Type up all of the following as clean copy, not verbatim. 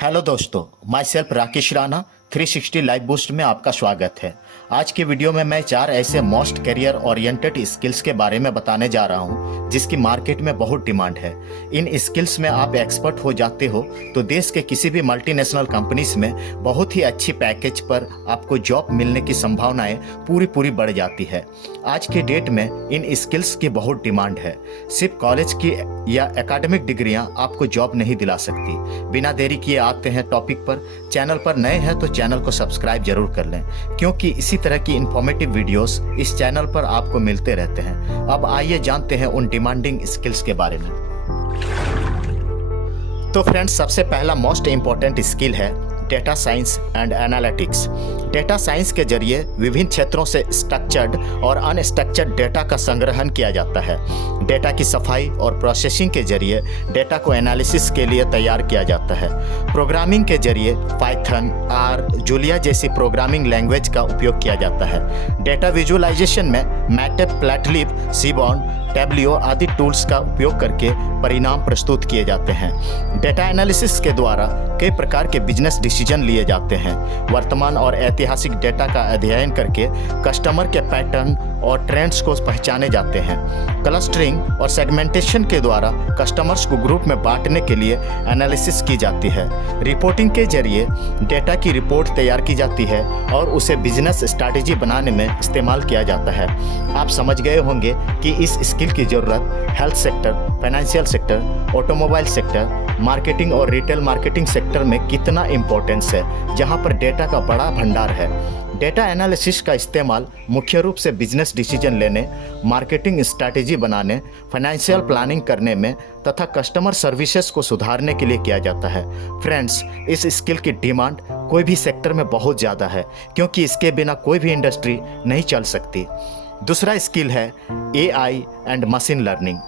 Hello दोस्तों, my self Rakesh Rana 360 life boost में आपका स्वागत है। आज की वीडियो में मैं 4 ऐसे मोस्ट करियर ओरिएंटेड स्किल्स के बारे में बताने जा रहा हूं जिसकी मार्केट में बहुत डिमांड है। इन स्किल्स में आप एक्सपर्ट हो जाते हो तो देश के किसी भी मल्टीनेशनल कंपनीज में बहुत ही अच्छी पैकेज पर आपको जॉब मिलने की संभावनाएं पूरी बढ़ जाती है। आज के डेट में इन स्किल्स की बहुत डिमांड है। सिर्फ कॉलेज की या एकेडमिक डिग्रियां आपको जॉब नहीं दिला सकती। बिना देरी किए आते हैं टॉपिक पर। चैनल पर नए हैं तो चैनल को सब्सक्राइब जरूर कर लें, क्योंकि इसी तरह की इंफॉर्मेटिव वीडियोस इस चैनल पर आपको मिलते रहते हैं। अब आइए जानते हैं उन डिमांडिंग स्किल्स के बारे में। तो फ्रेंड्स, सबसे पहला मोस्ट इंपॉर्टेंट स्किल है data science and analytics. Data science के जरिए विभिन्न क्षेत्रों से स्ट्रक्चर्ड और अनस्ट्रक्चर्ड डेटा का संग्रहण किया जाता है। डेटा की सफाई और प्रोसेसिंग के जरिए डेटा को एनालिसिस के लिए तैयार किया जाता है। प्रोग्रामिंग के जरिए पाइथन, आर, जूलिया जैसी प्रोग्रामिंग लैंग्वेज का उपयोग किया जाता है। डेटा विजुअलाइजेशन में मैटप्लैटलिब, सीबॉर्न, टैब्लियो आदि टूल्स का उपयोग करके परिणाम प्रस्तुत किए जाते हैं। डेटा एनालिसिस के द्वारा कई प्रकार के बिजनेस डिसीजन लिए जाते हैं। वर्तमान और ऐतिहासिक डेटा का अध्ययन करके कस्टमर के पैटर्न और ट्रेंड्स को पहचाने जाते हैं। क्लस्टरिंग और सेगमेंटेशन के द्वारा कस्टमर्स को ग्रुप में बांटने के लिए एनालिसिस की जाती है। रिपोर्टिंग के जरिए डेटा की रिपोर्ट तैयार की जाती है और उसे बिजनेस स्ट्रैटेजी बनाने में इस्तेमाल किया जाता है। आप समझ गए होंगे कि इस स्किल की ज़रूरत health sector, financial sector, automobile sector, marketing और रिटेल मार्केटिंग सेक्टर में कितना इम्पोर्टेंस है, जहां पर डेटा का बड़ा भंडार है। डेटा एनालिसिस का इस्तेमाल मुख्य रूप से बिजनेस डिसीजन लेने, मार्केटिंग स्ट्रैटेजी बनाने, फाइनेंशियल प्लानिंग करने में तथा कस्टमर सर्विसेज को सुधारने के लिए किया जाता है। फ्रेंड्स, इस स्किल की डिमांड कोई भी सेक्टर में बहुत ज़्यादा है, क्योंकि इसके बिना कोई भी इंडस्ट्री नहीं चल सकती। दूसरा स्किल है AI and machine learning.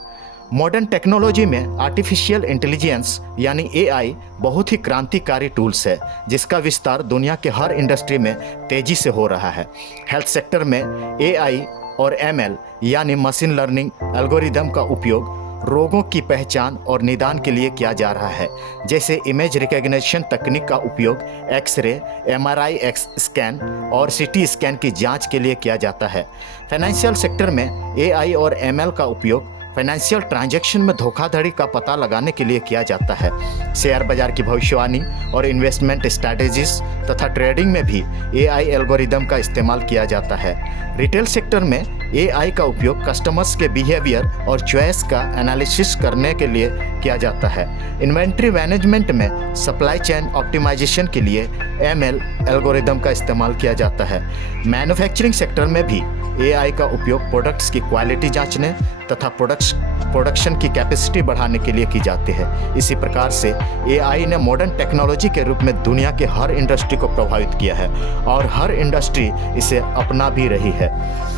Modern technology में आर्टिफिशियल इंटेलिजेंस यानी AI बहुत ही क्रांतिकारी टूल्स है, जिसका विस्तार दुनिया के हर इंडस्ट्री में तेजी से हो रहा है। हेल्थ सेक्टर में AI और ML यानी मशीन लर्निंग एल्गोरिदम का उपयोग रोगों की पहचान और निदान के लिए किया जा रहा है, जैसे इमेज रिकॉग्निशन तकनीक का उपयोग एक्सरे, MRI स्कैन और CT स्कैन की जांच के लिए किया जाता है। फाइनेंशियल सेक्टर में AI और ML का उपयोग फाइनेंशियल ट्रांजैक्शन में धोखाधड़ी का पता लगाने के लिए किया जाता है। शेयर बाजार की भविष्यवाणी और इन्वेस्टमेंट स्ट्रैटेजीज तथा ट्रेडिंग में भी AI एल्गोरिदम का इस्तेमाल किया जाता है। रिटेल सेक्टर में AI का उपयोग कस्टमर्स के बिहेवियर और चॉइस का एनालिसिस करने के लिए किया जाता है। इन्वेंट्री मैनेजमेंट में सप्लाई चेन ऑप्टिमाइजेशन के लिए ML एल्गोरिदम का इस्तेमाल किया जाता है। मैन्युफैक्चरिंग सेक्टर में भी AI का उपयोग प्रोडक्ट्स की क्वालिटी जांचने तथा प्रोडक्शन की कैपेसिटी बढ़ाने के लिए की जाती है। इसी प्रकार से AI ने मॉडर्न टेक्नोलॉजी के रूप में दुनिया के हर इंडस्ट्री को प्रभावित किया है और हर इंडस्ट्री इसे अपना भी रही है।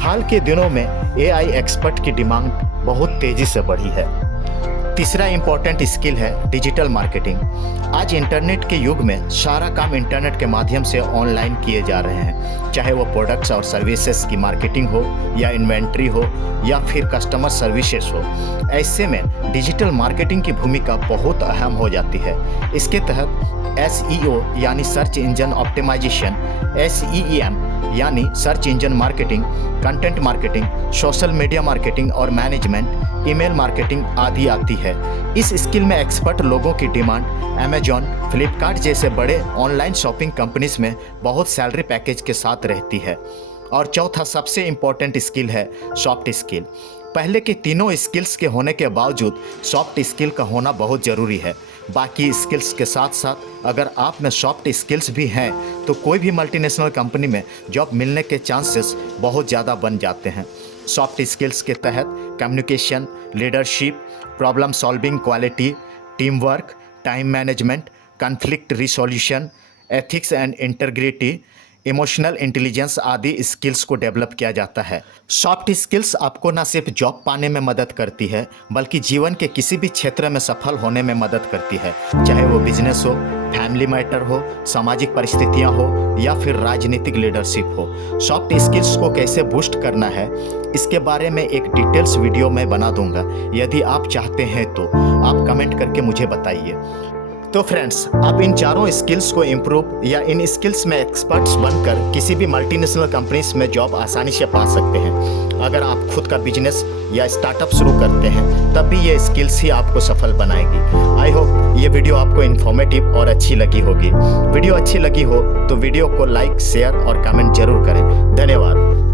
हाल के दिनों में AI एक्सपर्ट की डिमांड बहुत तेजी से बढ़ी है। तीसरा इंपॉर्टेंट स्किल है डिजिटल मार्केटिंग। आज इंटरनेट के युग में सारा काम इंटरनेट के माध्यम से ऑनलाइन किए जा रहे हैं, चाहे वो प्रोडक्ट्स और सर्विसेज की मार्केटिंग हो या इन्वेंट्री हो या फिर कस्टमर सर्विसेज हो। ऐसे में डिजिटल मार्केटिंग की भूमिका बहुत अहम हो जाती है। इसके तहत SEO यानी सर्च इंजन ऑप्टिमाइजेशन, SEM यानी search engine marketing, content marketing, social media marketing और मैनेजमेंट, ईमेल मार्केटिंग आदि आती है। इस स्किल में एक्सपर्ट लोगों की डिमांड अमेजॉन, फ्लिपकार्ट जैसे बड़े ऑनलाइन शॉपिंग कंपनीज में बहुत सैलरी पैकेज के साथ रहती है। और चौथा सबसे इम्पोर्टेंट स्किल है सॉफ्ट स्किल। पहले के तीनों स्किल्स के होने के बावजूद सॉफ्ट स्किल का होना बहुत ज़रूरी है। बाकी स्किल्स के साथ साथ अगर आप में सॉफ्ट स्किल्स भी हैं तो कोई भी मल्टीनेशनल कंपनी में जॉब मिलने के चांसेस बहुत ज़्यादा बन जाते हैं। सॉफ्ट स्किल्स के तहत communication, leadership, problem solving quality, team work, time management, conflict resolution, ethics and integrity, emotional intelligence आदि स्किल्स को डेवलप किया जाता है। सॉफ्ट स्किल्स आपको न सिर्फ जॉब पाने में मदद करती है, बल्कि जीवन के किसी भी क्षेत्र में सफल होने में मदद करती है, चाहे वो बिजनेस हो, फैमिली मैटर हो, सामाजिक परिस्थितियां हो या फिर राजनीतिक लीडरशिप हो। सॉफ्ट स्किल्स को कैसे बूस्ट करना है, इसके बारे में एक डिटेल्स वीडियो मैं बना दूंगा। यदि आप चाहते हैं तो आप कमेंट करके मुझे बताइए। तो फ्रेंड्स, आप इन चारों स्किल्स को इम्प्रूव या इन स्किल्स में एक्सपर्ट्स बनकर किसी भी मल्टीनेशनल कंपनीज में जॉब आसानी से पा सकते हैं। अगर आप खुद का बिजनेस या स्टार्टअप शुरू करते हैं तब भी ये स्किल्स ही आपको सफल बनाएगी। आई होप ये वीडियो आपको इन्फॉर्मेटिव और अच्छी लगी होगी। वीडियो अच्छी लगी हो तो वीडियो को लाइक, शेयर और कमेंट जरूर करें। धन्यवाद।